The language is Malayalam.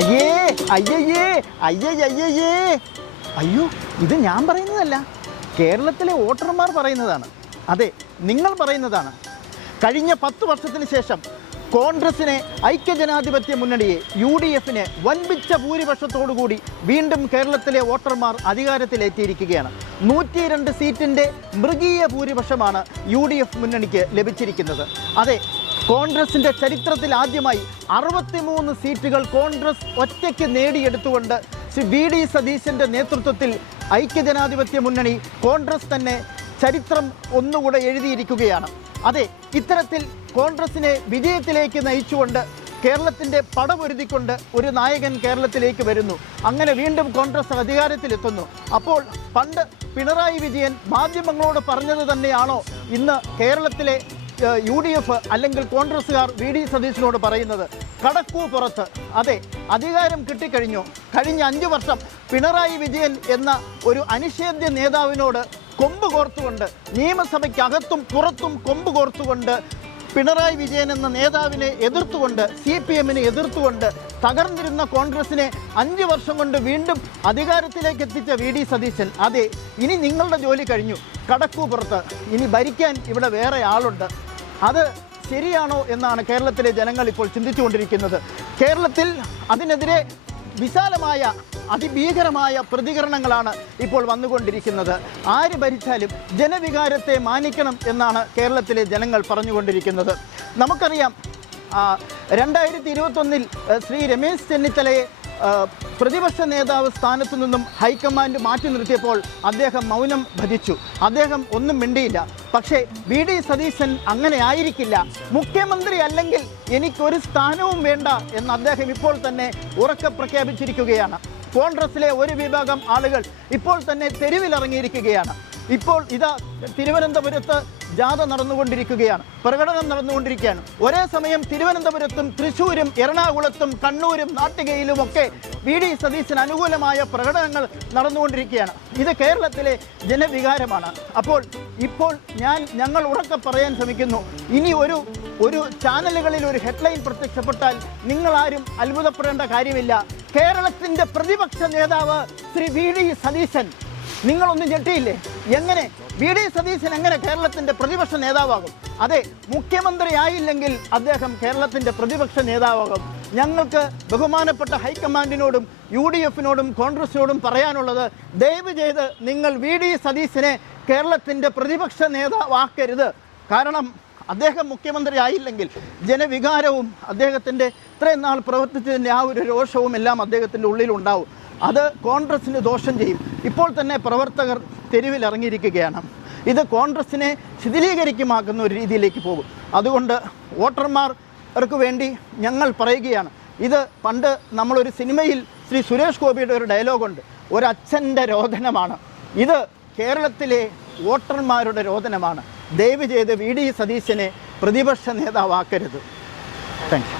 അയ്യേ അയ്യയ്യേ അയ്യയ്യയ്യേ അയ്യോ, ഇത് ഞാൻ പറയുന്നതല്ല, കേരളത്തിലെ വോട്ടർമാർ പറയുന്നതാണ്. അതെ, നിങ്ങൾ പറയുന്നതാണ്. കഴിഞ്ഞ 10 വർഷത്തിന് ശേഷം കോൺഗ്രസിനെ, ഐക്യജനാധിപത്യ മുന്നണിയെ, UDFനെ വൻപിച്ച ഭൂരിപക്ഷത്തോടുകൂടി വീണ്ടും കേരളത്തിലെ വോട്ടർമാർ അധികാരത്തിലെത്തിയിരിക്കുകയാണ്. 102 സീറ്റിൻ്റെ മൃഗീയ ഭൂരിപക്ഷമാണ് UDF മുന്നണിക്ക് ലഭിച്ചിരിക്കുന്നത്. അതെ, കോൺഗ്രസിൻ്റെ ചരിത്രത്തിൽ ആദ്യമായി 63 സീറ്റുകൾ കോൺഗ്രസ് ഒറ്റയ്ക്ക് നേടിയെടുത്തുകൊണ്ട് VD സതീശൻ്റെ നേതൃത്വത്തിൽ ഐക്യജനാധിപത്യ മുന്നണി, കോൺഗ്രസ് തന്നെ ചരിത്രം ഒന്നുകൂടെ എഴുതിയിരിക്കുകയാണ്. അതെ, ഇത്തരത്തിൽ കോൺഗ്രസിനെ വിജയത്തിലേക്ക് നയിച്ചുകൊണ്ട് കേരളത്തിൻ്റെ പടപൊരുതിക്കൊണ്ട് ഒരു നായകൻ കേരളത്തിലേക്ക് വരുന്നു. അങ്ങനെ വീണ്ടും കോൺഗ്രസ് അധികാരത്തിലെത്തുന്നു. അപ്പോൾ പണ്ട് പിണറായി വിജയൻ മാധ്യമങ്ങളോട് പറഞ്ഞത് തന്നെയാണോ ഇന്ന് കേരളത്തിലെ UDF അല്ലെങ്കിൽ കോൺഗ്രസ്സുകാർ VD സതീശനോട് പറയുന്നത്? കടക്കൂ പുറത്ത്. അതെ, അധികാരം കിട്ടിക്കഴിഞ്ഞു. കഴിഞ്ഞ 5 വർഷം പിണറായി വിജയൻ എന്ന ഒരു അനിഷേധ്യ നേതാവിനോട് കൊമ്പ് കോർത്തുകൊണ്ട്, നിയമസഭയ്ക്കകത്തും പുറത്തും കൊമ്പ് കോർത്തുകൊണ്ട്, പിണറായി വിജയൻ എന്ന നേതാവിനെ എതിർത്തുകൊണ്ട്, CPMനെ എതിർത്തുകൊണ്ട് തകർന്നിരുന്ന കോൺഗ്രസിനെ 5 വർഷം കൊണ്ട് വീണ്ടും അധികാരത്തിലേക്ക് എത്തിച്ച VD സതീശൻ, അതെ, ഇനി നിങ്ങളുടെ ജോലി കഴിഞ്ഞു, കടക്കൂ പുറത്ത്. ഇനി ഭരിക്കാൻ ഇവിടെ വേറെ ആളുണ്ട്. അത് ശരിയാണോ എന്നാണ് കേരളത്തിലെ ജനങ്ങൾ ഇപ്പോൾ ചിന്തിച്ചുകൊണ്ടിരിക്കുന്നത്. കേരളത്തിൽ അതിനെതിരെ വിശാലമായ അതിഭീകരമായ പ്രതികരണങ്ങളാണ് ഇപ്പോൾ വന്നുകൊണ്ടിരിക്കുന്നത്. ആര് ഭരിച്ചാലും ജനവികാരത്തെ മാനിക്കണം എന്നാണ് കേരളത്തിലെ ജനങ്ങൾ പറഞ്ഞുകൊണ്ടിരിക്കുന്നത്. നമുക്കറിയാം, 2021 ശ്രീ രമേശ് ചെന്നിത്തലയെ പ്രതിപക്ഷ നേതാവ് സ്ഥാനത്തു നിന്നും ഹൈക്കമാൻഡ് മാറ്റി നിർത്തിയപ്പോൾ അദ്ദേഹം മൗനം ഭജിച്ചു. അദ്ദേഹം ഒന്നും മിണ്ടിയില്ല. പക്ഷേ VD സതീശൻ അങ്ങനെ ആയിരിക്കില്ല. മുഖ്യമന്ത്രി അല്ലെങ്കിൽ എനിക്കൊരു സ്ഥാനവും വേണ്ട എന്ന് അദ്ദേഹം ഇപ്പോൾ തന്നെ ഉറക്കെ പ്രഖ്യാപിച്ചിരിക്കുകയാണ്. കോൺഗ്രസിലെ ഒരു വിഭാഗം ആളുകൾ ഇപ്പോൾ തന്നെ തെരുവിലിറങ്ങിയിരിക്കുകയാണ്. ഇപ്പോൾ ഇതാ തിരുവനന്തപുരത്ത് ജാഥ നടന്നുകൊണ്ടിരിക്കുകയാണ്, പ്രകടനം നടന്നുകൊണ്ടിരിക്കുകയാണ്. ഒരേ സമയം തിരുവനന്തപുരത്തും തൃശ്ശൂരും എറണാകുളത്തും കണ്ണൂരും നാട്ടികയിലുമൊക്കെ VD സതീശന് അനുകൂലമായ പ്രകടനങ്ങൾ നടന്നുകൊണ്ടിരിക്കുകയാണ്. ഇത് കേരളത്തിലെ ജനവികാരമാണ്. അപ്പോൾ ഇപ്പോൾ ഞങ്ങൾ ഉറക്കെ പറയാൻ ശ്രമിക്കുന്നു, ഇനി ഒരു ചാനലുകളിൽ ഒരു ഹെഡ്ലൈൻ പ്രത്യക്ഷപ്പെട്ടാൽ നിങ്ങളാരും അത്ഭുതപ്പെടേണ്ട കാര്യമില്ല. കേരളത്തിൻ്റെ പ്രതിപക്ഷ നേതാവ് ശ്രീ VD സതീശൻ. നിങ്ങളൊന്നും ഞെട്ടിയില്ലേ? എങ്ങനെ VD സതീശൻ എങ്ങനെ കേരളത്തിൻ്റെ പ്രതിപക്ഷ നേതാവാകും? അതെ, മുഖ്യമന്ത്രി ആയില്ലെങ്കിൽ അദ്ദേഹം കേരളത്തിൻ്റെ പ്രതിപക്ഷ നേതാവാകും. ഞങ്ങൾക്ക് ബഹുമാനപ്പെട്ട ഹൈക്കമാൻഡിനോടും UDFനോടും കോൺഗ്രസിനോടും പറയാനുള്ളത്, ദയവ് ചെയ്ത് നിങ്ങൾ VD സതീശനെ കേരളത്തിൻ്റെ പ്രതിപക്ഷ നേതാവാക്കരുത്. കാരണം അദ്ദേഹം മുഖ്യമന്ത്രി ആയില്ലെങ്കിൽ ജനവികാരവും അദ്ദേഹത്തിൻ്റെ ഇത്രയും നാൾ പ്രവർത്തിച്ചതിൻ്റെ ആ ഒരു രോഷവും എല്ലാം അദ്ദേഹത്തിൻ്റെ ഉള്ളിലുണ്ടാവും. അത് കോൺഗ്രസിന് ദോഷം ചെയ്യും. ഇപ്പോൾ തന്നെ പ്രവർത്തകർ തെരുവിലിറങ്ങിയിരിക്കുകയാണ്. ഇത് കോൺഗ്രസിനെ ശിഥിലീകരിക്കുമാക്കുന്ന ഒരു രീതിയിലേക്ക് പോകും. അതുകൊണ്ട് വോട്ടർമാർക്ക് വേണ്ടി ഞങ്ങൾ പറയുകയാണ്, ഇത് പണ്ട് നമ്മളൊരു സിനിമയിൽ ശ്രീ സുരേഷ് ഗോപിയുടെ ഒരു ഡയലോഗുണ്ട്, ഒരച്ഛൻ്റെ രോദനമാണ്. ഇത് കേരളത്തിലെ വോട്ടർമാരുടെ രോദനമാണ്. ദയവ് ചെയ്ത് VD സതീശനെ പ്രതിപക്ഷ നേതാവാക്കരുത്. Thank you.